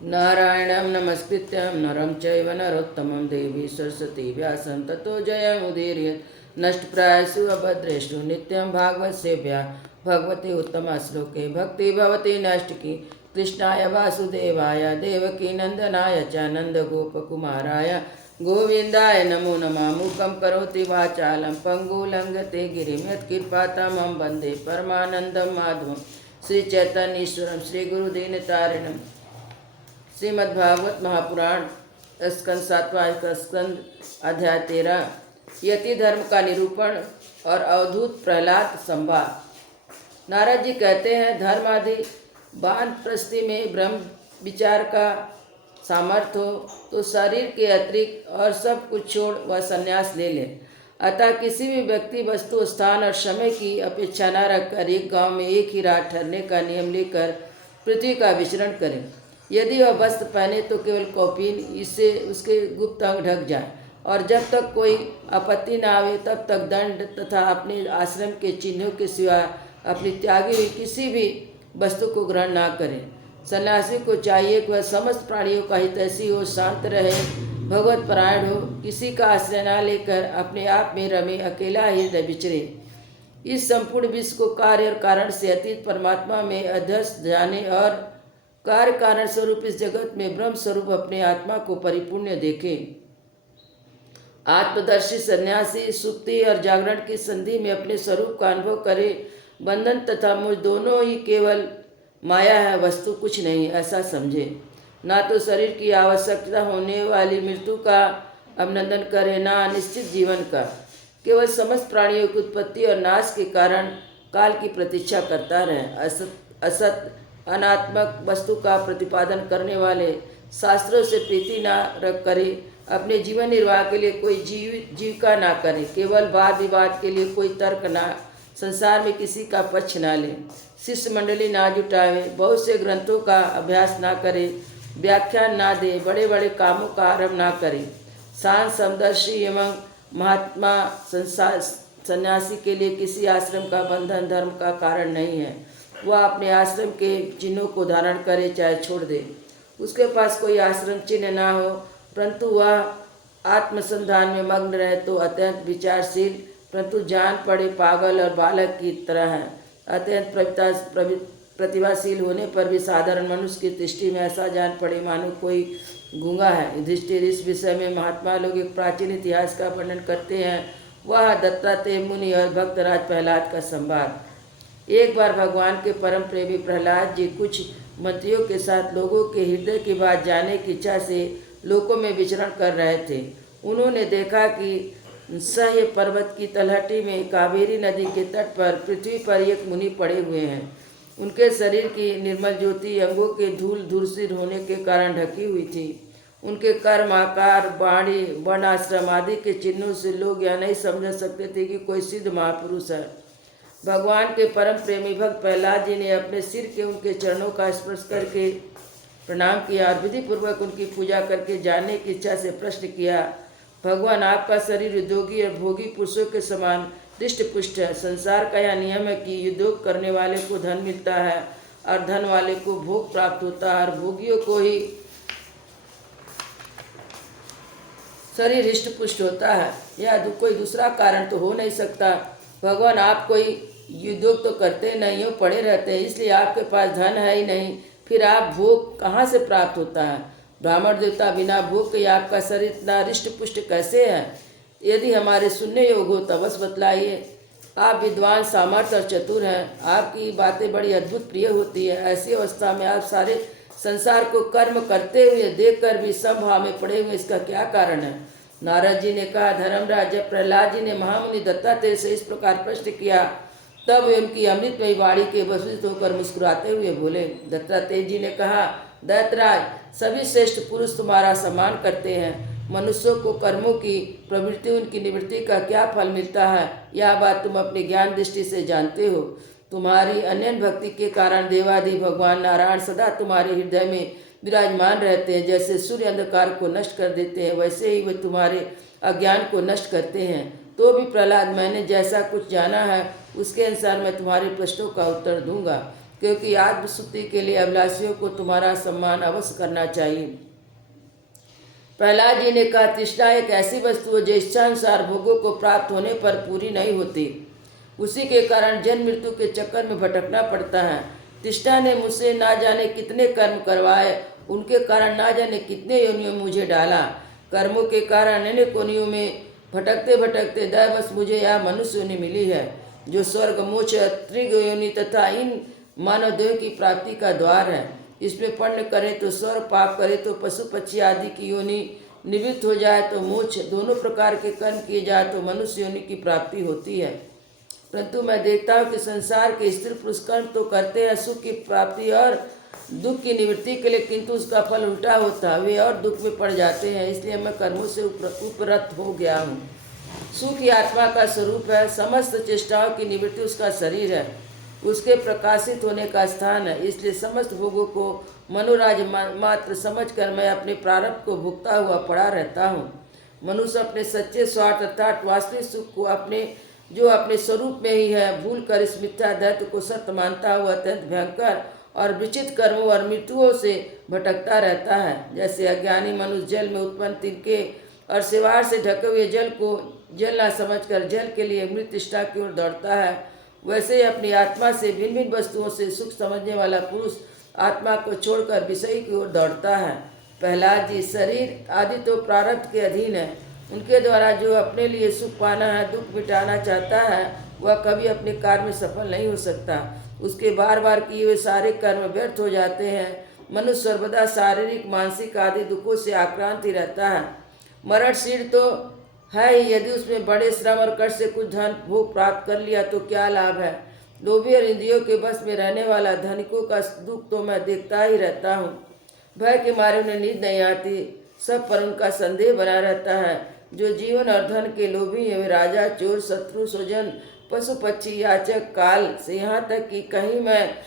नारायणं नमस्कृत्यं नरं चैव नरोत्तमं देवी सरस्वती व्यासं ततो जयमुदीरयेत् नष्टप्रायेषु अभद्रेषु नित्यं भागवतसेव्या भगवती उत्तमश्लोके भक्ति भवति नष्टकी कृष्णाय वासुदेवाय देवकी नंदनाय च नन्दगोपकुमाराय गोविन्दाय नमो नमः। मूकं करोति वाचालं पङ्गुलङ्घते गिरिं यत्कृपातमहं वन्दे परमानन्दं माधवं श्रीचैतन्येश्वरं श्रीगुरुदीनतारिणं। श्रीमद्भागवत महापुराण स्कंद 7वां स्कंद अध्याय 13 यति धर्म का निरूपण और अवधूत प्रहलाद संवाद। नारद जी कहते हैं, धर्म आदि वानप्रस्थि में ब्रह्म विचार का सामर्थ्य हो तो शरीर के अतिरिक्त और सब कुछ छोड़ वह संन्यास ले ले। अतः किसी भी व्यक्ति, वस्तु, स्थान और समय की अपेक्षा न रखकर एक गांव में एक ही रात ठहरने का नियम लेकर पृथ्वी का विचरण करे। यदि वह वस्त्र पहने तो केवल कौपीन, इससे उसके गुप्त अंग ढक जाए, और जब तक कोई आपत्ति न आवे तब तक दंड तथा अपने आश्रम के चिन्हों के सिवा अपनी त्यागी हुई किसी भी वस्तु को ग्रहण न करे। सन्यासी को चाहिए कि वह समस्त प्राणियों का हितैषी हो, शांत रहे, भगवत परायण हो, किसी का आश्रय न लेकर अपने आप में रमे, अकेला ही विचरे। इस संपूर्ण विश्व को कार्य और कारण से अतीत परमात्मा में अध्यस्त जाने और कार्य कारण स्वरूप इस जगत में ब्रह्म स्वरूप अपने आत्मा को परिपूर्ण देखे। आत्मदर्शी सन्यासी सुप्ति और जागरण की संधि में अपने स्वरूप का अनुभव करे। बंधन तथा मुझ दोनों ही केवल माया है, वस्तु कुछ नहीं, ऐसा समझे। ना तो शरीर की आवश्यकता होने वाली मृत्यु का अभिनंदन करे, ना अनिश्चित जीवन का। केवल समस्त प्राणियों की उत्पत्ति और नाश के कारण काल की प्रतीक्षा करता रहे। असत अनात्मक वस्तु का प्रतिपादन करने वाले शास्त्रों से प्रीति ना रख करे। अपने जीवन निर्वाह के लिए कोई जीविका ना करे। केवल वाद विवाद के लिए कोई तर्क ना, संसार में किसी का पक्ष ना ले। शिष्य मंडली ना जुटावे, बहुत से ग्रंथों का अभ्यास ना करे, व्याख्यान ना दे, बड़े बड़े कामों का आरंभ ना करे। शांत समदर्शी एवं महात्मा सन्यासी के लिए किसी आश्रम का बंधन धर्म का कारण नहीं है। वह अपने आश्रम के चिन्हों को धारण करे चाहे छोड़ दे। उसके पास कोई आश्रम चिन्ह ना हो, परंतु वह आत्मसंधान में मग्न रहे तो अत्यंत विचारशील, परंतु जान पड़े पागल और बालक की तरह है। अत्यंत प्रतिभाशील होने पर भी साधारण मनुष्य की दृष्टि में ऐसा जान पड़े मानो कोई गूंगा है। युधिष्ठिर, इस विषय में महात्मा लोग एक प्राचीन इतिहास का वर्णन करते हैं। वह दत्तात्रेय मुनि और भक्तराज प्रहलाद का संवाद। एक बार भगवान के परम प्रेमी प्रहलाद जी कुछ मंत्रियों के साथ लोगों के हृदय की बात जानने की इच्छा से लोकों में विचरण कर रहे थे। उन्होंने देखा कि सह्य पर्वत की तलहटी में कावेरी नदी के तट पर पृथ्वी पर एक मुनि पड़े हुए हैं। उनके शरीर की निर्मल ज्योति अंगों के धूल धूलसिर होने के कारण ढकी हुई थी। उनके कर्म, आकार, वाणी, वर्ण, आश्रम आदि के चिन्हों से लोग यह नहीं समझ सकते थे कि कोई सिद्ध महापुरुष है। भगवान के परम प्रेमी भक्त प्रहलाद जी ने अपने सिर के उनके चरणों का स्पर्श करके प्रणाम किया और विधि पूर्वक उनकी पूजा करके जानने की इच्छा से प्रश्न किया, भगवान, आपका शरीर उद्योगी और भोगी पुरुषों के समान दृष्ट पुष्ट है। संसार का यह नियम है कि उद्योग करने वाले को धन मिलता है और धन वाले को भोग प्राप्त होता है, और भोगियों को ही शरीर हृष्ट पुष्ट होता है। यह कोई दूसरा कारण तो हो नहीं सकता। भगवान, आप कोई उद्योग तो करते नहीं हो, पड़े रहते हैं, इसलिए आपके पास धन है ही नहीं, फिर आप भोग कहाँ से प्राप्त होता है? ब्राह्मण देवता, बिना भोग के आपका शरीर इतना हृष्ट पुष्ट कैसे है? यदि हमारे सुनने योग हो तब बस बतलाइए। आप विद्वान, सामर्थ्य और चतुर हैं, आपकी बातें बड़ी अद्भुत प्रिय होती है। ऐसी अवस्था में आप सारे संसार को कर्म करते हुए देखकर भी समभाव में पड़े हुए, इसका क्या कारण है? नारद जी ने कहा, धर्मराज, जब प्रहलाद जी ने महामुनि दत्तात्रेय से इस प्रकार प्रश्न किया तब वे उनकी अमृतमयी वाणी के वशीभूत होकर मुस्कुराते हुए बोले। दत्तात्रेय जी ने कहा, दैतराज, सभी श्रेष्ठ पुरुष तुम्हारा सम्मान करते हैं। मनुष्यों को कर्मों की प्रवृत्ति, उनकी निवृत्ति का क्या फल मिलता है, यह बात तुम अपनी ज्ञान दृष्टि से जानते हो। तुम्हारी अनन्य भक्ति के कारण देवादि भगवान नारायण सदा तुम्हारे हृदय में विराजमान रहते हैं। जैसे सूर्य अंधकार को नष्ट कर देते हैं, वैसे ही वे तुम्हारे अज्ञान को नष्ट करते हैं। तो भी प्रहलाद, मैंने जैसा कुछ जाना है उसके अनुसार मैं तुम्हारे प्रश्नों का उत्तर दूंगा। क्योंकि आत्मस्तुति के लिए अभिलाषियों को तुम्हारा सम्मान अवश्य करना चाहिए। प्रहलाद जी ने कहा, तृष्णा एक ऐसी वस्तु है जो इच्छानुसार भोगों को प्राप्त होने पर पूरी नहीं होती। उसी के कारण जन्म मृत्यु के चक्कर में भटकना पड़ता है। तृष्णा ने मुझसे ना जाने कितने कर्म करवाए, उनके कारण ना जाने कितने योनियों में मुझे डाला। कर्मों के कारण अनेक योनियों में भटकते भटकते दैवश मुझे यह मनुष्य योनि मिली है, जो स्वर्ग, मोक्ष, त्रिग योनि तथा इन मानव देह की प्राप्ति का द्वार है। इसमें पुण्य करे तो स्वर्ग, पाप करे तो पशु पक्षी आदि की योनि, निवृत्त हो जाए तो मोक्ष, दोनों प्रकार के कर्म किए जाए तो मनुष्य योनि की प्राप्ति होती है। परंतु मैं देखता हूँ कि संसार के स्त्री पुरुष कर्म तो करते हैं सुख की प्राप्ति और दुख की निवृत्ति के लिए, किंतु उसका फल उल्टा होता है, वे और दुख में पड़ जाते हैं। इसलिए मैं कर्मों से उपरत हो गया हूँ। सुख ही आत्मा का स्वरूप है, समस्त चेष्टाओं की निवृत्ति उसका शरीर है, उसके प्रकाशित होने का स्थान है। इसलिए समस्त भोगों को मनोराज मात्र समझकर मैं अपने प्रारब्ध को भुगता हुआ पड़ा रहता हूँ। मनुष्य अपने सच्चे स्वार्थ अर्थात वास्तविक सुख को अपने स्वरूप में ही है, भूल कर इस मिथ्या दैत्य को सत्य मानता हुआ अत्यंत भयंकर और विचित्र कर्मों और मृत्युओं से भटकता रहता है। जैसे अज्ञानी मनुष्य जल में उत्पन्न तिनके और सिवार से ढके हुए जल को जल न समझकर जल के लिए मृत तृष्णा की ओर दौड़ता है, वैसे ही अपनी आत्मा से भिन्न भिन्न वस्तुओं से सुख समझने वाला पुरुष आत्मा को छोड़कर विषय की ओर दौड़ता है। प्रहलाद जी, शरीर आदि तो प्रारब्ध के अधीन है। उनके द्वारा जो अपने लिए सुख पाना है, दुख मिटाना चाहता है, वह कभी अपने कार्य में सफल नहीं हो सकता। उसके बार बार किए हुए सारे कर्म व्यर्थ हो जाते हैं। मनुष्य सर्वदा शारीरिक, मानसिक आदि दुखों से आक्रांत ही रहता है। मरणशील तो है ही, यदि उसमें बड़े श्रम और कष्ट से कुछ धन भोग प्राप्त कर लिया तो क्या लाभ है। लोभी और इंद्रियों के बस में रहने वाला धनिकों का दुख तो मैं देखता ही रहता हूँ। भय के मारे उन्हें नींद नहीं आती, सब पर उनका संदेह बना रहता है। जो जीवन और धन के लोभी हैं, वे राजा, चोर, शत्रु, स्वजन, पशु पक्षी, याचक, काल से यहाँ तक कि कहीं मैं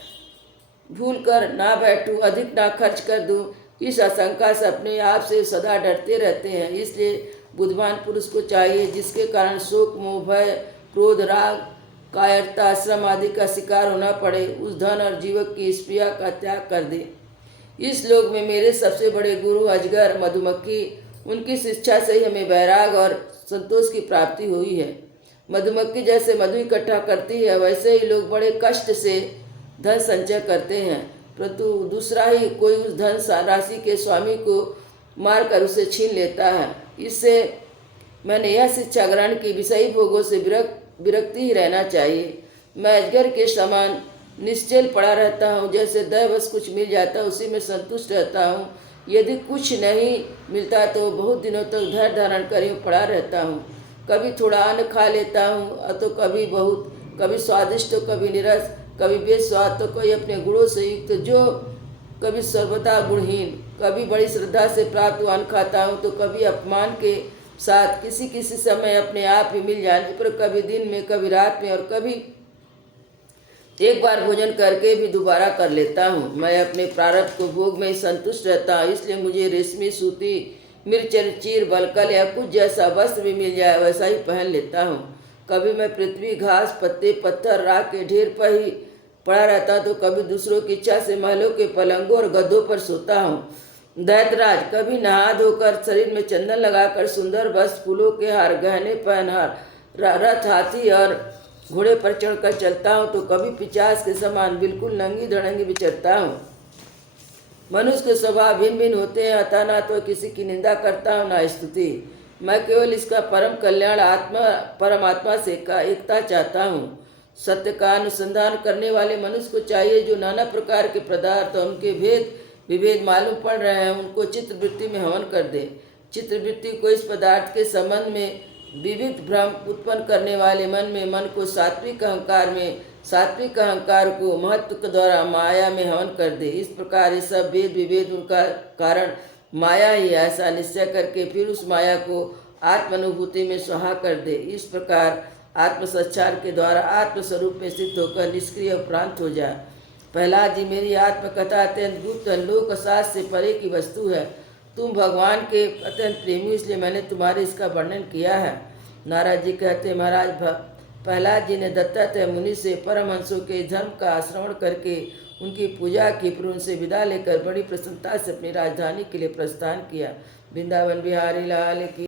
भूल कर ना बैठूं, अधिक ना खर्च कर दूं, इस आशंका से अपने आप से सदा डरते रहते हैं। इसलिए बुद्धिमान पुरुष को चाहिए, जिसके कारण शोक, मोह, भय, क्रोध, राग, कायरता, श्रम आदि का शिकार होना पड़े, उस धन और जीवक की स्प्रिया का त्याग कर दे। इस लोक में मेरे सबसे बड़े गुरु अजगर, मधुमक्खी, उनकी शिक्षा से ही हमें वैराग और संतोष की प्राप्ति हुई है। मधुमक्खी जैसे मधु इकट्ठा करती है, वैसे ही लोग बड़े कष्ट से धन संचय करते हैं, परंतु दूसरा ही कोई उस धन राशि के स्वामी को मारकर उसे छीन लेता है। इससे मैंने यह शिक्षा ग्रहण की, विषयी भोगों से विरक्ति ही रहना चाहिए। मैं अजगर के समान निश्चल पड़ा रहता हूँ, जैसे दैवश कुछ मिल जाता है उसी में संतुष्ट रहता हूँ। यदि कुछ नहीं मिलता तो बहुत दिनों तक धैर्य धारण कर पड़ा रहता हूँ। कभी थोड़ा अन्न खा लेता हूँ तो कभी बहुत, कभी स्वादिष्ट तो कभी निरस, कभी बेस्वाद तो कोई अपने गुणों से युक्त, जो कभी सर्वदा गुणहीन। कभी बड़ी श्रद्धा से प्राप्त अन्न खाता हूँ तो कभी अपमान के साथ, किसी किसी समय अपने आप ही मिल जाने पर, कभी दिन में, कभी रात में, और कभी एक बार भोजन करके भी दोबारा कर लेता हूँ। मैं अपने प्रारब्ध को भोग में ही संतुष्ट रहता हूँ, इसलिए मुझे रेशमी, सूती, मिर्च, चीर, बलकल या कुछ जैसा वस्त्र भी मिल जाए वैसा ही पहन लेता हूँ। कभी मैं पृथ्वी, घास, पत्ते, पत्थर, राख के ढेर पर ही पड़ा रहता तो कभी दूसरों की इच्छा से महलों के पलंगों और गद्दों पर सोता हूँ। दैत्यराज, कभी नहा धोकर शरीर में चंदन लगाकर सुंदर वस्त्र, फूलों के हार, गहने पहनहार, रथ, हाथी और घोड़े पर चढ़कर चलता हूँ तो कभी पिशाच के समान बिल्कुल नंगी धड़ंगी विचरता हूँ। मनुष्य के स्वभाव भिन्न भिन्न होते हैं, अतः ना तो किसी की निंदा करता हूँ ना स्तुति। मैं केवल इसका परम कल्याण परमात्मा से एकता चाहता हूँ। सत्य का अनुसंधान करने वाले मनुष्य को चाहिए, जो नाना प्रकार के पदार्थ और उनके भेद विभेद मालूम पड़ रहे हैं, उनको चित्रवृत्ति में हवन कर दे। चित्रवृत्ति को इस पदार्थ के संबंध में विविध भ्रम उत्पन्न करने वाले मन को सात्विक अहंकार को महत्व के द्वारा माया में हवन कर दे। इस प्रकार ये सब भेद विभेद उनका कारण माया ही, ऐसा निश्चय करके फिर उस माया को आत्मानुभूति में सुहा कर दे। इस प्रकार आत्मसंचार के द्वारा आत्मस्वरूप में स्थित होकर निष्क्रिय उपरांत हो जाए। प्रहलाद जी, मेरी आत्मकथा अत्यंत गुप्त लोक शास्त्र से परे की वस्तु है। तुम भगवान के अत्यंत प्रेमी, इसलिए मैंने तुम्हारे इसका वर्णन किया है। नारद जी कहते, महाराज, प्रहलाद जी ने दत्तात्रेय मुनि से परमहंसों के धर्म का श्रवण करके उनकी पूजा की, फिर उनसे विदा लेकर बड़ी प्रसन्नता से अपनी राजधानी के लिए प्रस्थान किया। वृंदावन बिहारी लाल की।